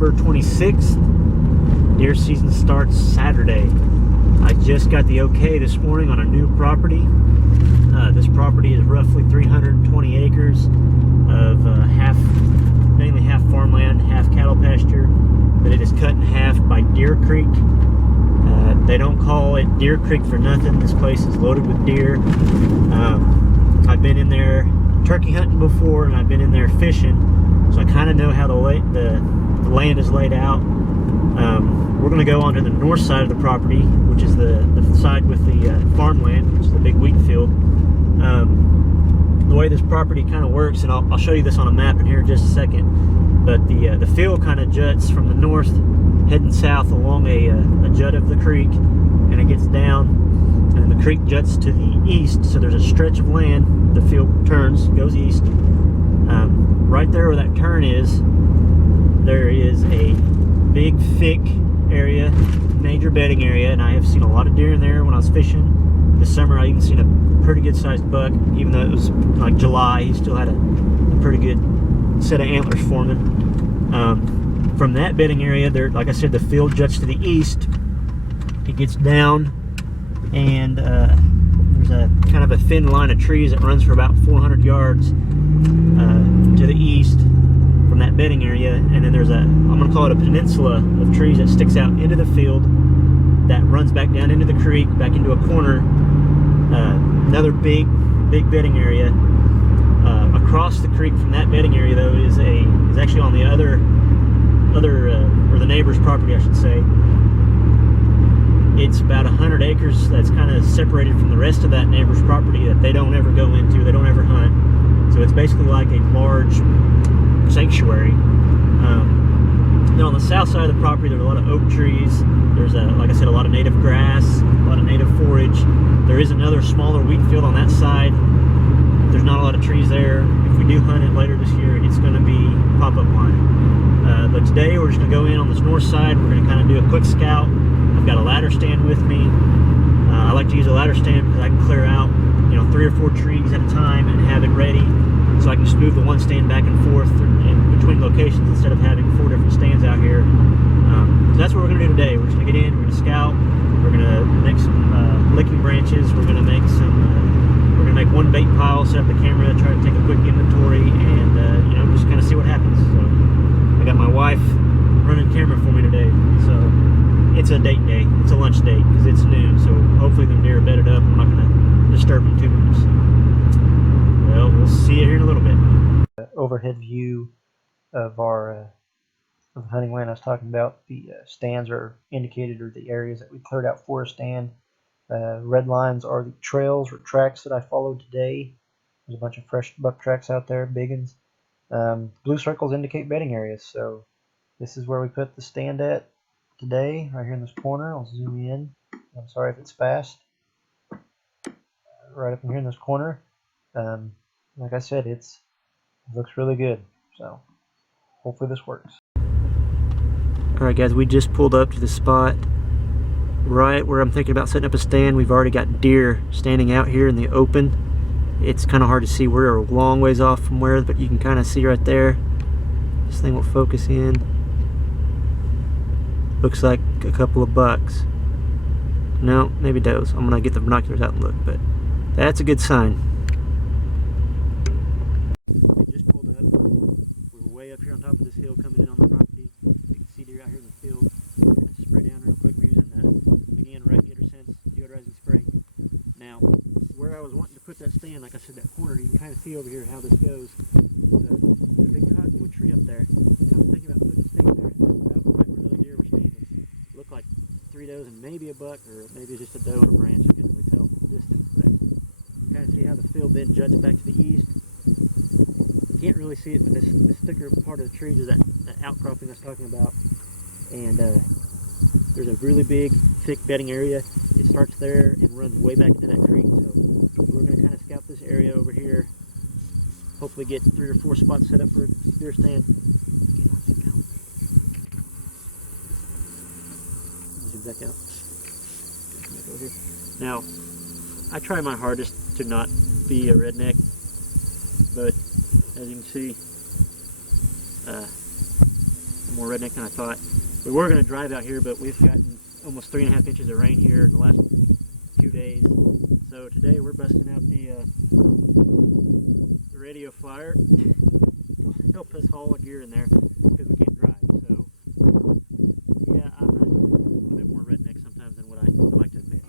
December 26th. Deer season starts Saturday. I just got the okay this morning on a new property. This property is roughly 320 acres of mainly half farmland, half cattle pasture, but it is cut in half by Deer Creek. They don't call it Deer Creek for nothing. This place is loaded with deer. I've been in there turkey hunting before, and I've been in there fishing, so I kind of know how the land is laid out. We're going to go onto the north side of the property, which is the side with the farmland, which is the big wheat field. The way this property kind of works, and I'll show you this on a map in here in just a second, but the field kind of juts from the north, heading south along a jut of the creek, and it gets down, and then the creek juts to the east, so there's a stretch of land. The field turns, goes east. Right there where that turn is, there is a big, thick area, major bedding area, and I have seen a lot of deer in there when I was fishing. This summer I even seen a pretty good sized buck, even though it was like July, he still had a pretty good set of antlers forming. From that bedding area, there, like I said, the field juts to the east. It gets down, and there's a kind of a thin line of trees that runs for about 400 yards to the east from that bedding area, and then there's I'm going to call it a peninsula of trees that sticks out into the field that runs back down into the creek, back into a corner. Another big bedding area. Across the creek from that bedding area, though, is actually on the other or the neighbor's property, I should say. It's about 100 acres that's kind of separated from the rest of that neighbor's property that they don't ever go into, they don't ever hunt. So it's basically like a large sanctuary. Then on the south side of the property, there's a lot of oak trees. There's, like I said, a lot of native grass, a lot of native forage. There is another smaller wheat field on that side. There's not a lot of trees there. If we do hunt it later this year, it's going to be pop-up line. But today we're just going to go in on this north side. We're going to kind of do a quick scout. I've got a ladder stand with me. I like to use a ladder stand because I can clear out, 3 or 4 trees at a time and have it ready, so I can just move the one stand back and forth in between locations instead of having 4 different stands out here. So that's what we're going to do today. We're just going to get in, we're going to scout, we're going to make some licking branches, we're going to make one bait pile, set up the camera, try to take a quick inventory, and just kind of see what happens. So I got my wife running camera for me today, so it's a date day, it's a lunch date because it's noon, so hopefully the deer are bedded up. I'm not going to disturb them too much. Well, we'll see you here in a little bit. Overhead view of our of the hunting land I was talking about. The stands are indicated, or the areas that we cleared out for a stand. Red lines are the trails or tracks that I followed today. There's a bunch of fresh buck tracks out there, big ones. Blue circles indicate bedding areas, so this is where we put the stand at today, right here in this corner. I'll zoom in. I'm sorry if it's fast. Right up in here in this corner. Like I said, it looks really good, so hopefully this works. Alright guys, we just pulled up to the spot right where I'm thinking about setting up a stand. We've already got deer standing out here in the open. It's kind of hard to see, we're a long ways off from where, but you can kind of see right there. This thing will focus in. Looks like a couple of bucks. No, maybe does. I'm gonna get the binoculars out and look, but that's a good sign. We just pulled up. We're way up here on top of this hill coming in on the property. You can see deer out here in the field. We're gonna spray down real quick. We're using the again right getter sense deodorizing spray. Now, where I was wanting to put that stand, like I said, that corner, you can kind of see over here how this goes. There's a big cottonwood tree up there. And I was thinking about putting the stand there, and that's about right where those deer were standing. Looked like 3 does and maybe a buck, or maybe just a doe on a branch. I couldn't really tell from the distance, but you kind of see how the field then juts back to the east. You can't really see it, but this thicker part of the trees is that outcropping I was talking about. And there's a really big, thick bedding area. It starts there and runs way back into that creek. So we're going to kind of scout this area over here. Hopefully get 3 or 4 spots set up for a deer stand. Back out. Back over here. Now, I try my hardest to not be a redneck, but as you can see, I'm more redneck than I thought. We were going to drive out here, but we've gotten almost 3.5 inches of rain here in the last 2 days. So today we're busting out the radio flyer to help us haul our gear in there because we can't drive. So yeah, I'm a bit more redneck sometimes than what I like to admit.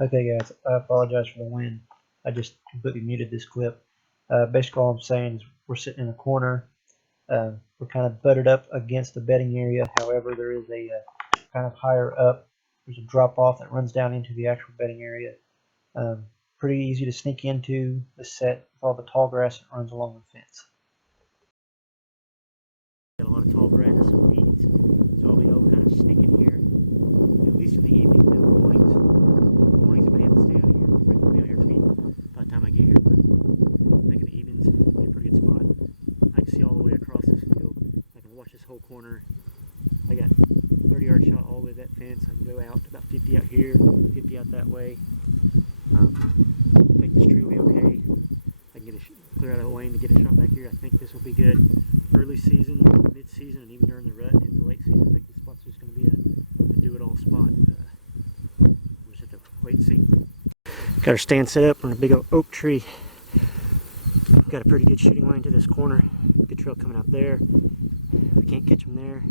Okay guys, I apologize for the wind. I just completely muted this clip. Basically all I'm saying is we're sitting in a corner. We're kind of butted up against the bedding area. However, there is a kind of higher up, there's a drop off that runs down into the actual bedding area. Pretty easy to sneak into the set with all the tall grass that runs along the fence. Got a lot of tall grass and weeds, so I'll be able to kind of sneak in here, at least in the evening. In the mornings I may have to stay out of here. I'm afraid they'll be out here to me by the time I get here, but I think in the evenings it'll be a pretty good spot. I can see all the way across this field. I can watch this whole corner. I got 30-yard shot all the way to that fence. I can go out to about 50 out here, 50 out that way. I think this tree will be okay. I can get clear out of the lane to get a shot back here. I think this will be good. Early season, mid-season, and even during the rut in the late season, I think this spot's just going to be a do-it-all spot. We'll just have to wait and see. Got our stand set up on a big oak tree. Got a pretty good shooting line to this corner. Good trail coming out there. If we can't catch them there,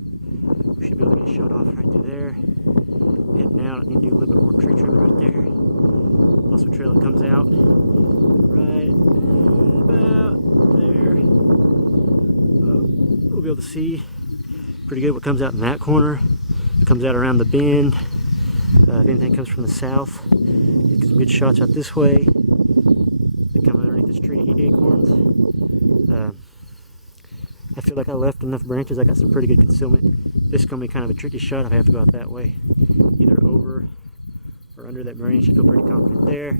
we should be able to get a shot off right through there. Heading out, I need to do a little bit more tree trimming right there. Also a trail that comes out right about there. We'll be able to see pretty good what comes out in that corner. It comes out around the bend. If anything comes from the south, get some good shots out this way. They come underneath this tree to eat acorns. I feel like I left enough branches. I got some pretty good concealment. This is going to be kind of a tricky shot if I have to go out that way. Either over or under that branch. I feel pretty confident there.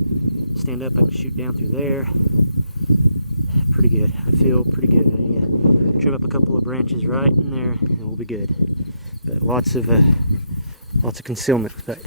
Stand up, I can shoot down through there. Pretty good. I feel pretty good. I need to trim up a couple of branches right in there and we'll be good. But lots of concealment. But